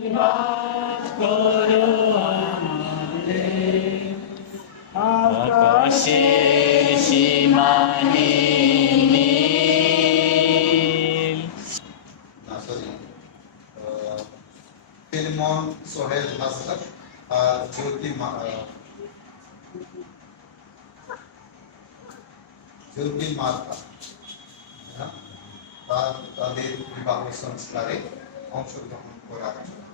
করো আমাদের আকাশের সীমাহীন নীল না সরি ফিলমন সোহেল হাসনাত আর জ্যোতি জ্যোতি হ্যাঁ? তাদের বিবাহ সংস্কারে অংশগ্রহণ করার জন্য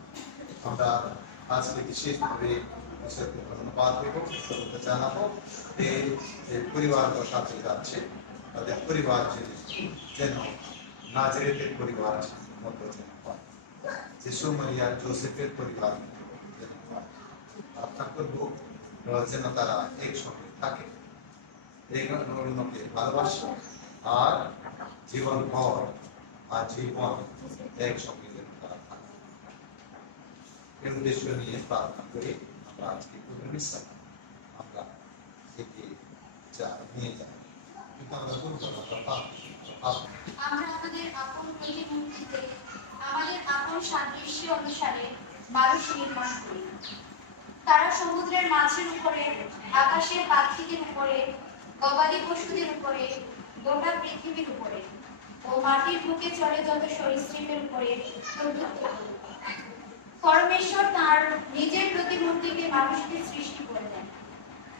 আমরা আজকে বিশেষভাবে ধন্যবাদ দেব শ্রদ্ধা জানাব যে পরিবার সাথে যাচ্ছে, তাদের পরিবার যেন নাজরেতের পরিবার মতো যেন যিশু মারিয়া জোসেফের পরিবার প্রার্থনা করব যেন তারা একসঙ্গে থাকে। ভালোবাসে, আর জীবন ভর আর জীবন একসঙ্গে উদ্দেশ্য নিয়ে প্রার্থনা করে আমরা আজকে আমরা নিয়ে যাই আমরা আমাদের আপন আমাদের আপন সাদৃশ্য অনুসারে মানুষ নির্মাণ করি। তারা সমুদ্রের মাছের উপরে, আকাশের পাখিদের উপরে, গবাদি পশুদের উপরে, গোটা পৃথিবীর উপরে, ও মাটির বুকে চলে যত সরীসৃপের উপরে করুক। পরমেশ্বর তার নিজের প্রতিমূর্তিতে মানুষকে সৃষ্টি করলেন।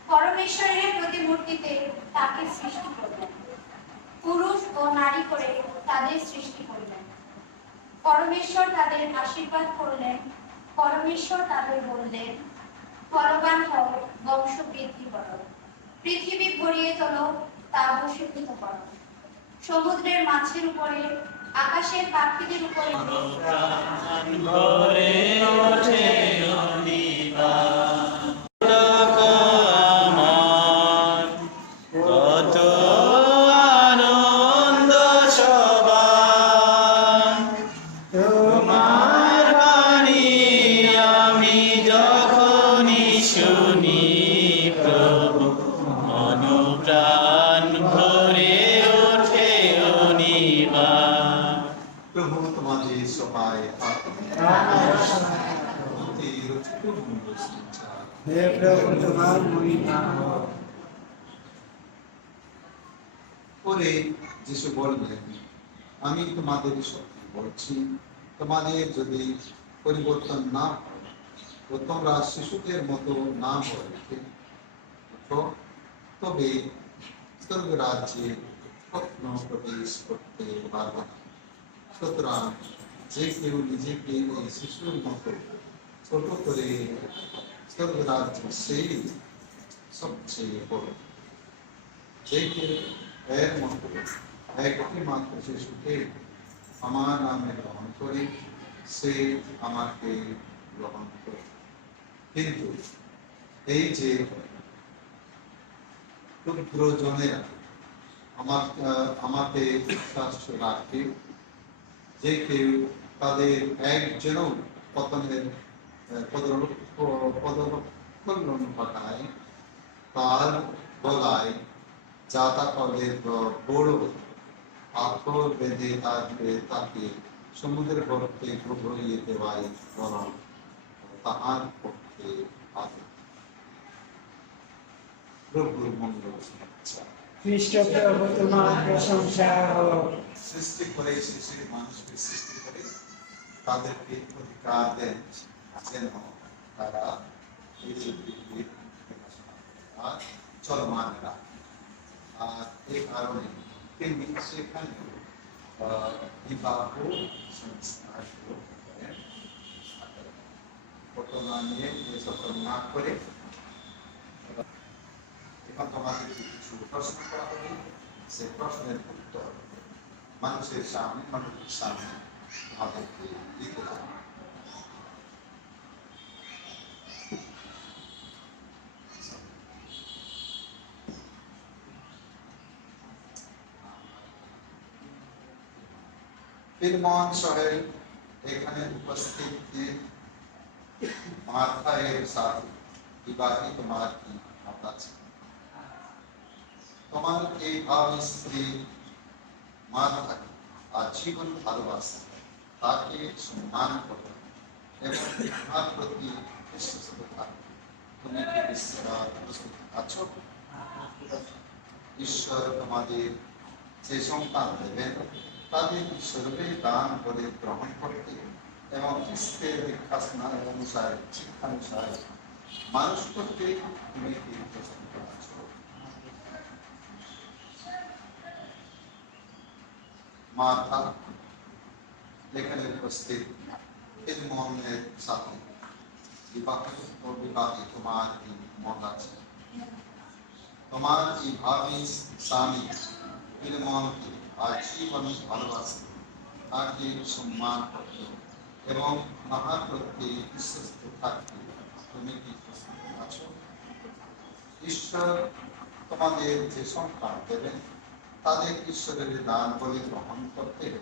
পরমেশ্বরের প্রতিমূর্তিতে তাকে সৃষ্টি করলেন। পুরুষ ও নারী করে তাদের সৃষ্টি করলেন। পরমেশ্বর তাদের আশীর্বাদ করলেন। পরমেশ্বর তাদের বললেন ফলবান হও বংশ বৃদ্ধি করো। পৃথিবী ভরিয়ে তোলো, তা বসীভূত করো। সমুদ্রের মাছের উপরে আকাশের পাখিদের উপরে ভরে ওঠে অনিবার হে প্রভু তোমার মহিমা যিশু বললেন, আমি তোমাদের সত্যি বলছি, তোমাদের যদি পরিবর্তন না হয় তো তোমরা শিশুদের মতো না হয়ে তবে স্বর্গ রাজ্যে কখনো প্রবেশ করতে পারবে সুতরাং যে কেউ নিজেকে ওই শিশুর মতো ছোট করে রাজ্য সেই সবচেয়ে বড় যে এর মতো একটি মাত্র শিশুকে আমার নামে গ্রহণ করে সে আমাকে গ্রহণ করে কিন্তু এই যে ক্ষুদ্র জনেরা আমার আমাকে বিশ্বাস রাখে যে কেউ তাদের একজনও পতনের তার গলায় যাতা পদের বড় পাথর বেঁধে তাকে তাকে সমুদ্রের গর্তে প্রবহিয়ে দেওয়াই বরং তাহার পক্ষে হো সৃষ্টি করে সৃষ্টি করে তাদেরকে অধিকার দেন যেন তারা চলমান রাখে আর এই কারণে তিনি সেখানে বিবাহ সংস্কার শুরু করেন ঘটনা নিয়ে সকল না করে এখন তোমাদের কিছু প্রশ্ন করা হবে সেই প্রশ্নের উত্তর মানুষের সামনে মানুষের সামনে আমাদেরকে দিতে হবে ফিলমন সোহেল এখানে উপস্থিত যে মার্থা এর সাথে বিবাহিত মার্থি আমরা আছি তোমার এই ভাব স্ত্রী মার্থাকে আজীবন ভালোবাসে তাকে সম্মান করো এবং তার প্রতি বিশ্বস্ত থাক তুমি কি বিশ্বাস প্রস্তুত আছো ঈশ্বর তোমাদের যে সন্তান দেবেন তাদের ঈশ্বরের দান বলে গ্রহণ করতে এবং খ্রিস্টের দীক্ষা স্নান অনুসারে, শিক্ষানুসারে মানুষ করতে তুমি প্রস্তুত আছো মাতা এখানে উপস্থিত মনের সাথে বিবাহিত ও তোমার এই মত আছে? তোমার এই ভাবি স্বামী মনকে আজীবন ভালোবাসতে তাকে সম্মান করতে এবং তাহার প্রতি বিশ্বস্ত থাকতে তুমি কি প্রস্তুত আছো? ঈশ্বর তোমাদের যে সন্তান দেবেন, তাদের ঈশ্বরের দান বলে গ্রহণ করতে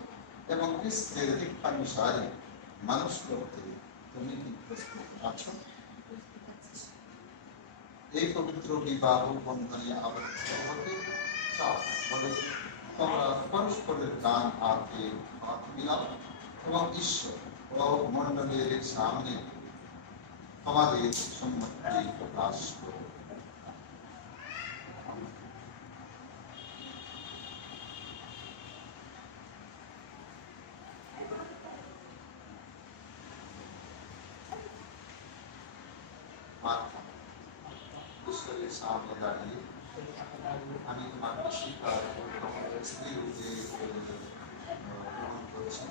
এবং খ্রিস্টের দীক্ষানুসারে মানুষ করতে তুমি কি প্রস্তুত আছো? এই পবিত্র বিবাহ বন্ধনে আবদ্ধ হতে চাও বলে তোমরা পরস্পরের দান হাতে হাত মিলাও এবং ঈশ্বর ও মণ্ডলের সামনে তোমাদের সম্মতি প্রকাশ করো মাতা ঈশ্বরের সামনে দাঁড়িয়ে আমি তোমাকে স্বীকার করি তোমার স্ত্রী রূপে আহ, গ্রহণ করছি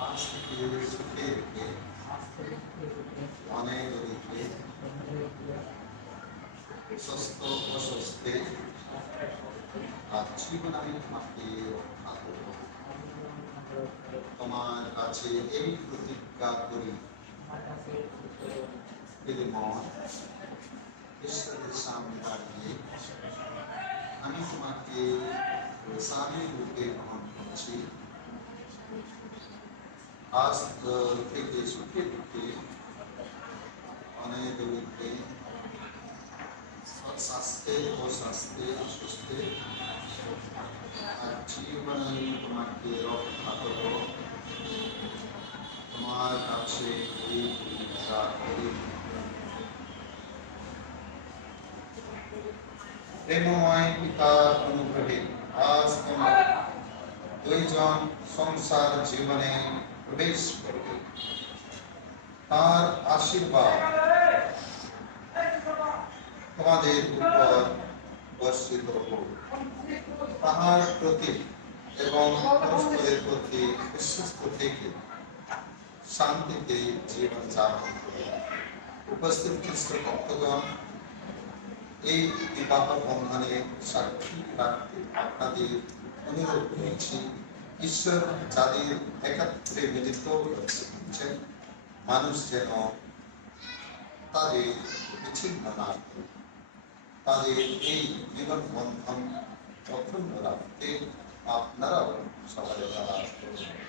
আজ থেকে সুখে রেখে অনেক রেখে সুস্থ অসুস্থে। আর জীবন আমি তোমাকে রক্ষা করব। তোমার কাছে এই প্রতিজ্ঞা করি। মন ঈশ্বরের সামনে দাঁড়িয়ে আমি তোমাকে স্বামী রূপে গ্রহণ করছি আজ থেকে সুখে দুঃখে অনেক দুঃখে স্বাস্থ্যে ও স্বাস্থ্যে অসুস্থে আর জীবন আমি তোমাকে রক্ষা করব তোমার কাছে এই প্রতিজ্ঞা করি প্রেমময় পিতার অনুগ্রহে আজ তোমরা দুইজন সংসার জীবনে প্রবেশ করবে। তার আশীর্বাদ তোমাদের উপর বর্ষিত হোক। তাহার প্রতি এবং পরস্পরের প্রতি বিশ্বস্ত থেকে শান্তিতে জীবন যাপন উপস্থিত খ্রিস্ট ভক্তগণ এই বিবাহ বন্ধনে সাক্ষী রাখতে আপনাদের অনুরোধ করছি, ঈশ্বর যাদের একাত্রে মিলিত করেছেন মানুষ যেন তাদের বিচ্ছিন্ন না তাদের এই জীবন বন্ধন অক্ষুণ্ণ রাখতে আপনারাও সবাই দ্বারা করুন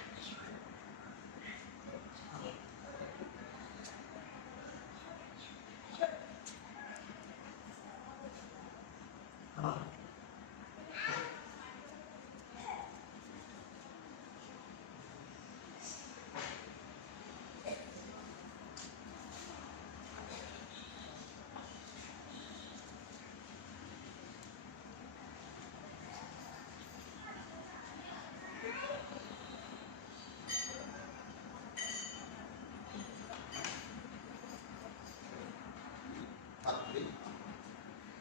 থাকবে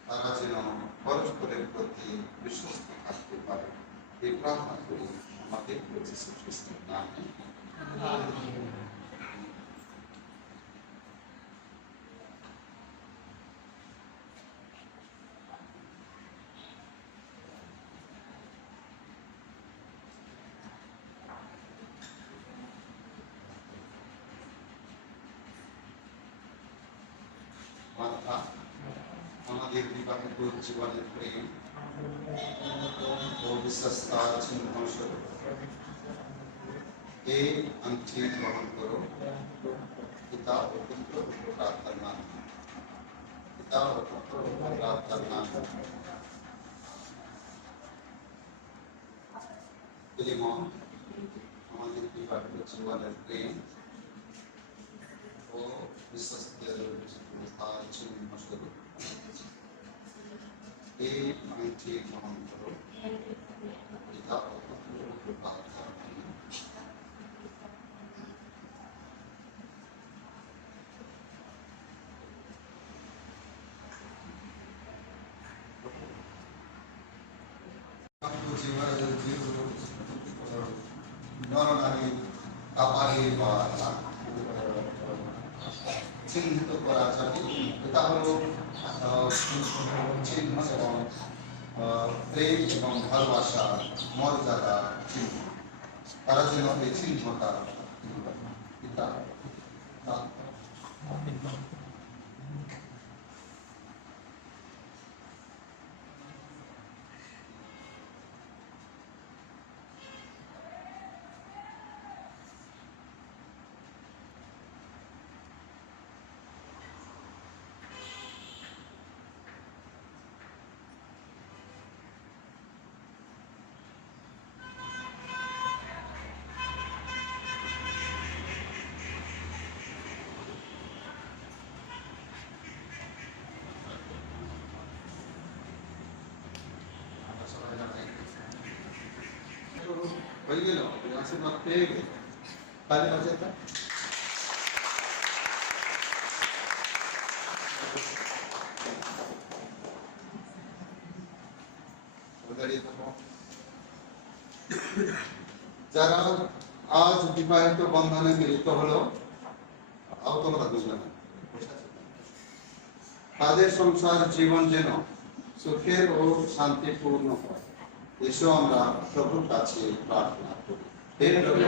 তারা যেন পরস্পরের প্রতি বিশ্বস্ত থাকতে পারে এই প্রার্থনা করি আমাদের প্রতিষ্ঠা খ্রিস্টের নামে অর্থাৎ আমাদের বিবাহিত জীবনের প্রেম ও বিশ্বাসতার চিহ্ন স্বরূপ এই আংটি গ্রহণ করো পিতা ও পুত্র ও প্রার্থনার নাম পিতা ও পুত্র ও প্রার্থনার নাম ফিলিমন আমাদের বিবাহিত জীবনের প্রেম ও বিশ্বস্তের চিহ্ন স্বরূপ এই আংটি গ্রহণ করো পিতা নরনারী কাপালি বা চিহ্নিত করা যাবে এটা হলো আহ, চিহ্ন এবং আহ, প্রেম এবং ভালোবাসা মর্যাদা চিহ্ন তারা যেন এই চিহ্নটা পিতা মাতা, আমরা সবাই জানি। হয়ে গেল আশীর্বাদ পেয়ে যারা আজ বিবাহিত বন্ধনে মিলিত হলো আও তোমরা তাদের সংসার জীবন যেন সুখের ও শান্তিপূর্ণ হয় এসো আমরা প্রভুর কাছে প্রার্থনা করি। হে প্রভু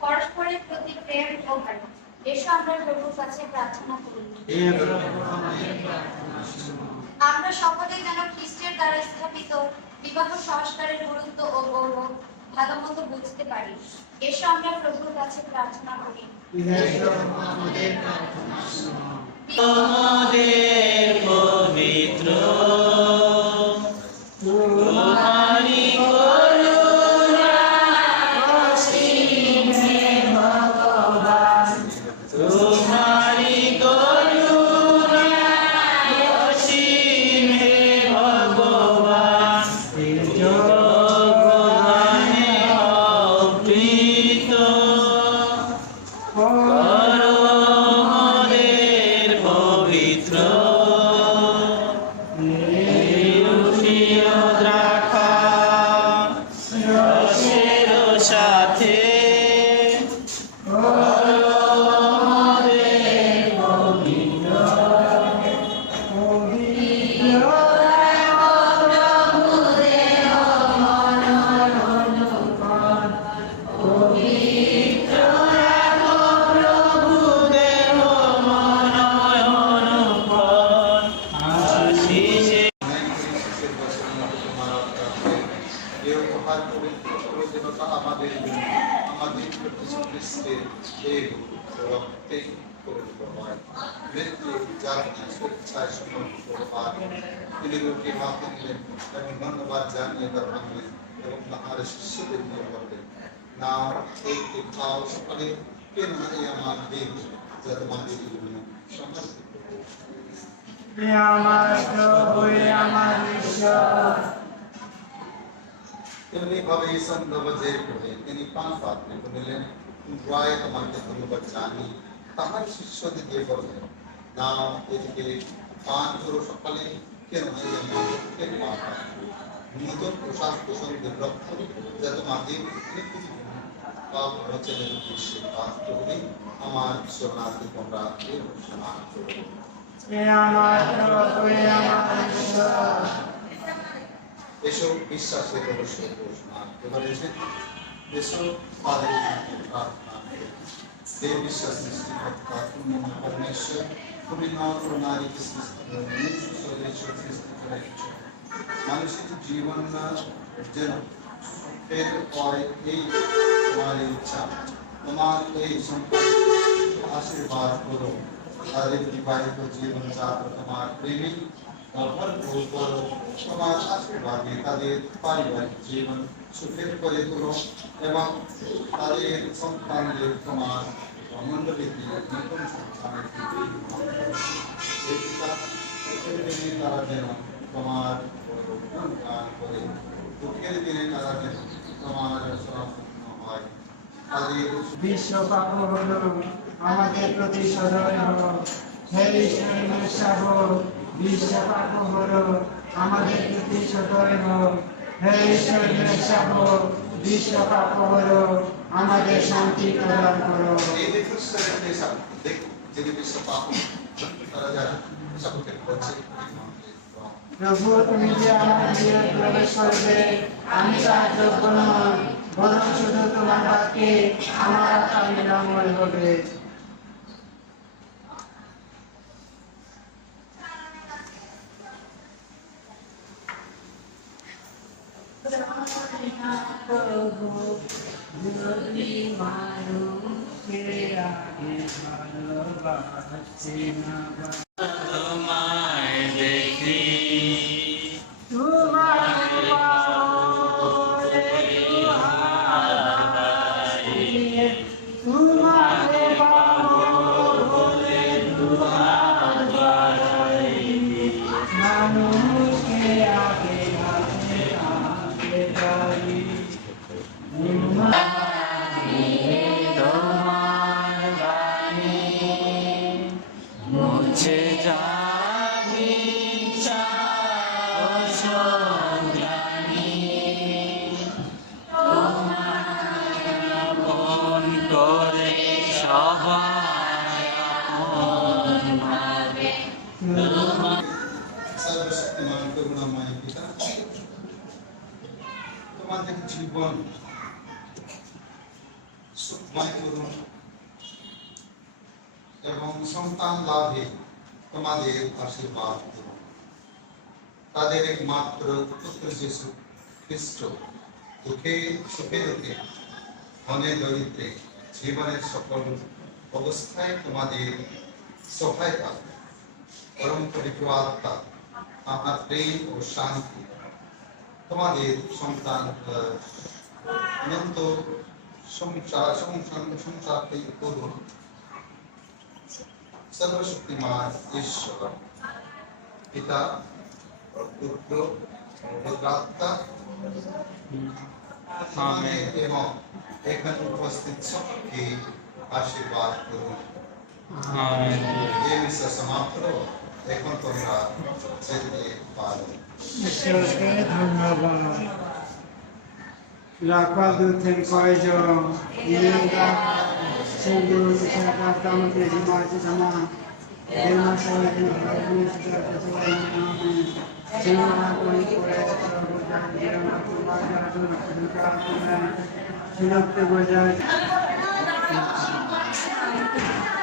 পরস্পরের প্রতি প্রেম ও ভালো এসো আমরা প্রভুর কাছে প্রার্থনা করি। আমরা সকলে যেন খ্রিস্টের দ্বারা স্থাপিত বিবাহ সংস্কারের গুরুত্ব ও গৌরব ভালো মতো বুঝতে পারি। এসো আমরা প্রভুর কাছে প্রার্থনা করি। আমাদের পবিত্র। স্বেচ্ছায় সমর্পিত উপহার তিনি রুটি হাতে নিলেন এবং ধন্যবাদ জানিয়ে তার ভাঙলেন এবং তাহার শিষ্যদের নিয়ে বললেন না এই খাও সকালে কেন এই আমার দিন যা তোমাদের জন্য সমর্পিত হে আমার প্রভু হে আমার ঈশ্বর তেমনি ভাবে এই সন্দর্ভ যে করে তিনি পান পাত্রে বলিলেন রায় তোমাকে ধন্যবাদ জানি তাহার শিষ্যদের দিয়ে বললেন না এদিকে পান করো সকালে কেন এই আমার রক্তের পাতা নূতন প্রসাদ প্রসন্দের রক্ত যা তোমাদের পাপ রচনের উদ্দেশ্যে পাত্র হলে আমার শরণার্থী তোমরা এর সমান করো হে আমার প্রভু হে আমার ঈশ্বর এসব বিশ্বাসের রহস্য ঘোষণা এবারে এসে এসব তাদের প্রার্থনা করে। দেব বিশ্বাস সৃষ্টিকর্তা পূর্ণ পরমেশ্বর তুমি নর ও নারীকে সৃষ্টি করে মনুষ্য শরীর সৃষ্টি করেছ মানুষের জীবন না যেন ফের হয় এই তোমার ইচ্ছা তোমার এই সম্পর্ক আশীর্বাদ করো তাদের বিবাহিত জীবন যাতে তোমার প্রেমী ও ভরপুর করো তোমার আশীর্বাদে তাদের পারিবারিক জীবন সুখের করে তোলো এবং তাদের সন্তানদের তোমার মণ্ডলীতে নতুন দিনে তারা যেন তোমার গান করে। দুঃখের দিনে তারা হয়। তাদের বিশ্ব হলো, আমাদের প্রতি সদয় হলো। হে ঈশ্বরের সাগর বিশ্ব পাপ আমাদের প্রতি সদয় হলো হে ঈশ্বরের সাগর বিশ্ব পাপ হলো। আমাদের শান্তি প্রদান করো। এই দেখুন স্যার পেশা দেখুন যিনি বিশ্ব পাপ তারা যারা সকলকে করছে প্রভু তুমি যে আমার দিয়ে প্রবেশ করবে আমি তার যোগ্য নয় বরং শুধু তোমার বাক্যে আমার আত্মা নিরাময় হবে। তোমায় তোমাদের আশীর্বাদ তাদের একমাত্র পুত্র যিশু খ্রিস্ট। দুঃখে, সুখে, দুঃখে, ধনে দরিদ্রে জীবনের সকল অবস্থায় তোমাদের সহায়তা পরম পবিত্র আত্মা আমার প্রেম ও শান্তি। তোমাদের সন্তান অনন্ত সংসার সংসার, সংসারকে করুন সর্বশক্তিমান ঈশ্বর পিতা ও পুত্র ও পবিত্রাত্মা আমেন এবং এখানে উপস্থিত সকলকে আশীর্বাদ করুন আমেন এই বিষয় সমাপ্ত এখন তোমরা যেতে পারো ঈশ্বরকে ধন্যবাদ রাখা দুধের কয়জন ইয়েঙ্গা সেগুলো সেটা তামতে হিমাচি জামা দেমা সবাই ভাবি সেটা সবাই নামে সেনা করি করে সর্বদা জীবন তোমার জাদু সুদা তোমরা সুরক্ষে বজায় হাল্লা করছ বাইরে কেন মাত্র মাথার ভয়ে